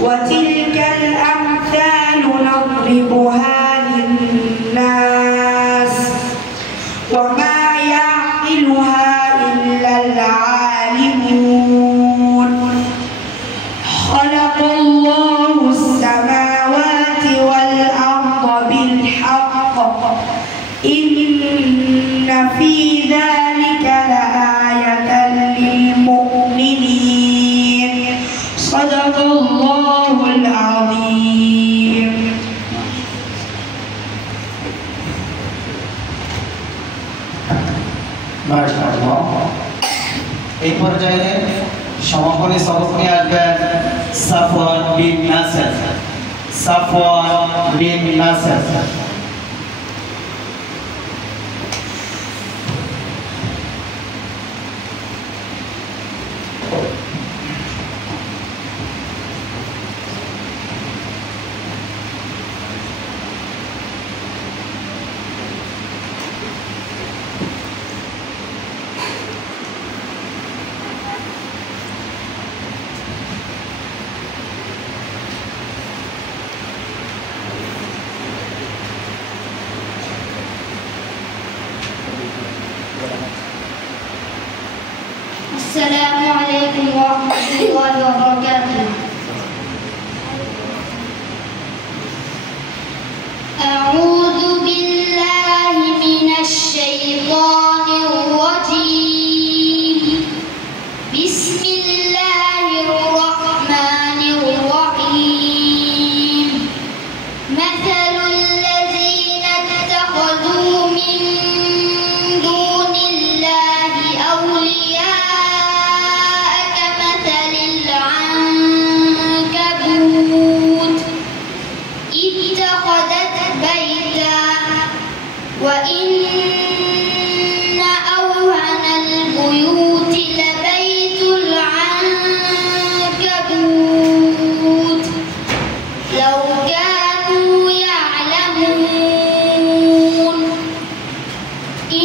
وتلك الأمثال نضربها للناس وما يعقلها إلا العالمون خلق الله السماوات والأرض بالحق إن في ذلك لآية للمؤمنين صدق الله العظيم মাশাআল্লাহ। এই পর্যায়ে সমাপনী সবক নিয়ে আসবেন সাফওয়ান বিন নাসর। সাফওয়ান বিন নাসর। السلام عليكم ورحمة الله وبركاته. أعوذ بالله من الشيطان الرجيم. بسم الله الرحمن الرحيم. مثل الذين اتخذوا من دون الله أولياء كمثل العنكبوت اتخذت بيتا وإن أوهن البيوت لبيت العنكبوت لو كانوا يعلمون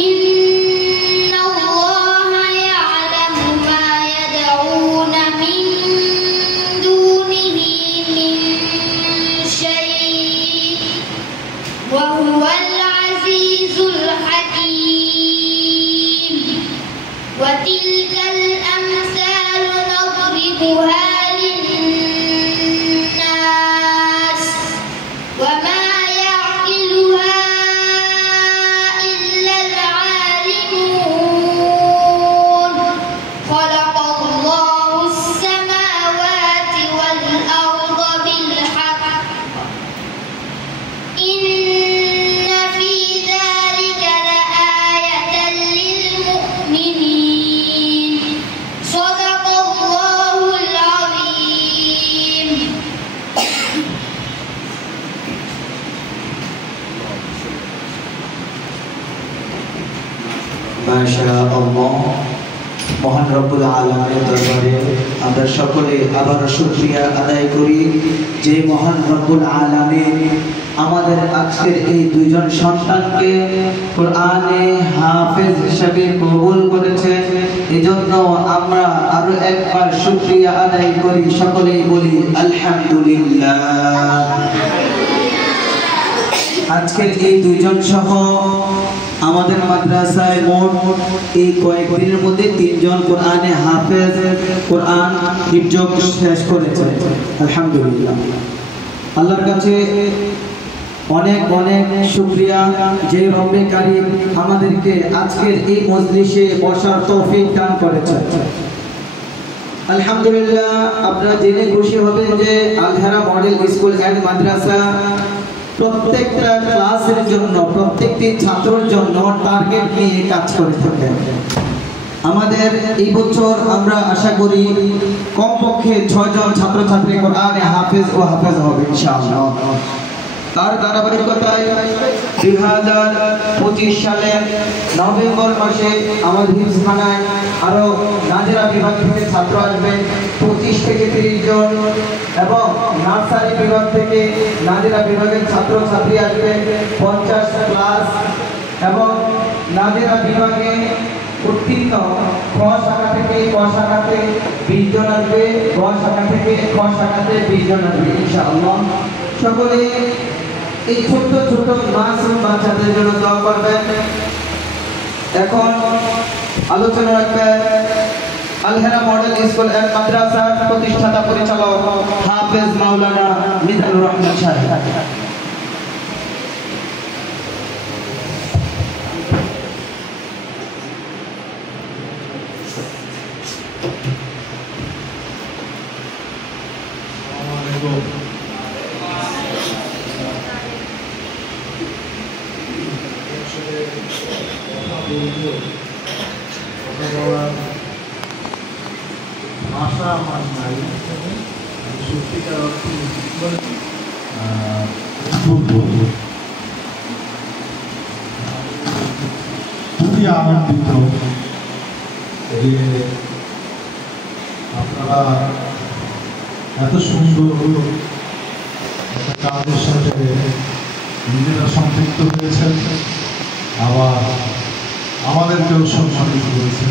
إن الله يعلم ما يدعون من دونه من شيء وهو العزيز الحكيم. وتلك الأمثال نضربها للناس وما يعقلها إلا العالمون خلق الله السماوات والأرض بالحق إن في ذلك لآية للمؤمنين صدق الله العظيم. মাশাআল্লাহ। মহান রব্বুল আলামিনের দরবারে আমরা সকলে আবার শুকরিয়া আদায় করি যে মহান রব্বুল আলামিন আমাদের আজকের এই দুইজন সন্তানকে কোরআনে হাফেজ হিসেবে কবুল করেছেন। এজন্য আমরা আরো একবার শুকরিয়া আদায় করি, সকলেই বলি আলহামদুলিল্লাহ। আজকের এই দুইজন সহ আমাদের মাদ্রাসায় মোট এই কয়েকদিনের মধ্যে তিনজন কোরআনে হাফেজ কোরআন হিফজ শেষ করেছে। আলহামদুলিল্লাহ। আল্লাহর কাছে অনেক অনেক শুকরিয়া যে রব্বে কারীম আমাদেরকে আজকের এই মজলিসে বসার তৌফিক দান করেছেন। আলহামদুলিল্লাহ। আপনারা জেনে খুশি হবেন যে আলহারা মডেল স্কুল এন্ড মাদ্রাসা প্রত্যেকটা ক্লাসের জন্য প্রত্যেকটি ছাত্রের জন্য টার্গেট নিয়ে কাজ করে থাকে। আমাদের এই বছর আমরা আশা করি কমপক্ষে 6 জন ছাত্রছাত্রী কোরআনে হাফেজ ও হাফেজ হবে ইনশাআল্লাহ। তার ধারাবাহিকতায় 2025 সালের নভেম্বর মাসে আমাদের হিফজখানায় আরো নাজিরা বিভাগ থেকে ছাত্র আসবে 25 থেকে 30 জন এবং নার্সারি বিভাগ থেকে নাজিরা বিভাগের ছাত্রছাত্রী আসবে 50 ক্লাস এবং নাজিরা বিভাগে উত্তীর্ণ খ শাখা থেকে ক শাখাতে 20 জন আসবে, গ শাখা থেকে খ শাখাতে 20 জন আসবে ইনশাআল্লাহ। সকলে এই ছোট ছোট মাসুম বাচ্চাদের জন্য দোয়া করবেন। এখন আলোচনা রাখবেন আল-হেরা মডেল স্কুল এন্ড মাদ্রাসার প্রতিষ্ঠাতা পরিচালক হাফেজ মাওলানা মিজানুর রহমান সাহেব। ভাষা আমার নাই, সত্যিকার অর্থে খুবই আনন্দিত যে আপনারা এত সুন্দর একটা কাজের সাথে নিজেরা সম্পৃক্ত হয়েছেন, আবার আমাদেরকেও সম্মানিত করেছেন।